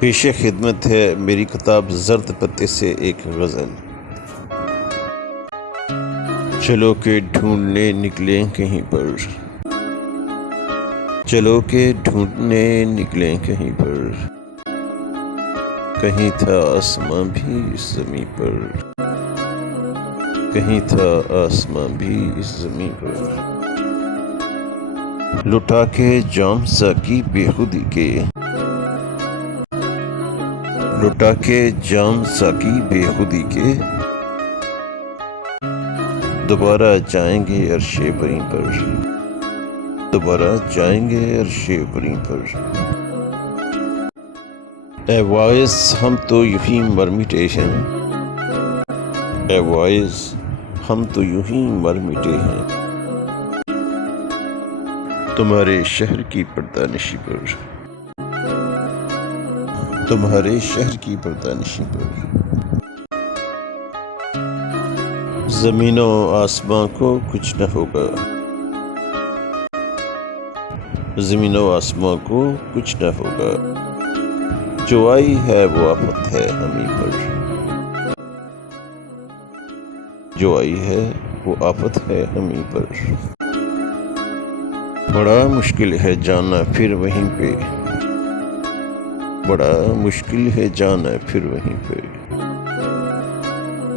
پیش خدمت ہے میری کتاب زرد پتے سے ایک غزل۔ چلو کہ ڈھونڈنے نکلیں کہیں پر، چلو کہ ڈھونڈنے نکلیں کہیں پر، کہیں تھا آسماں بھی اس زمیں پر، کہیں تھا آسماں بھی اس زمیں پر۔ لٹا کے جام ساقی بے خودی کے، لٹا کے جام ساقی بے خودی کے، دوبارہ جائیں گے عرش بریں پر، دوبارہ جائیں گے عرش بریں پر۔ اے واعظ ہم تو یوں ہی مر مٹے ہیں، اے واعظ ہم تو یوں ہی مر مٹے ہیں، تمہارے شہر کی پردہ نشی پر، تمہارے شہر کی پردہ نشی پر۔ زمین و آسماں کو کچھ نہ ہوگا، زمین و آسماں کو کچھ نہ ہوگا، جو آئی ہے وہ آفت ہے ہمیں پر، جو آئی ہے وہ آفت ہے ہمیں پر۔ بڑا مشکل ہے جانا پھر وہیں پہ، بڑا مشکل ہے جانا پھر وہیں پہ،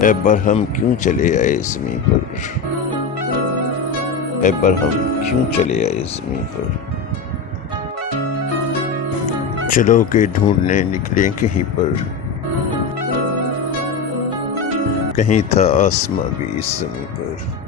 اے برہم کیوں چلے آئے زمیں پر، اے برہم کیوں چلے آئے زمیں پر۔ چلو کہ ڈھونڈنے نکلیں کہیں پر، کہیں تھا آسماں بھی اس زمیں پر۔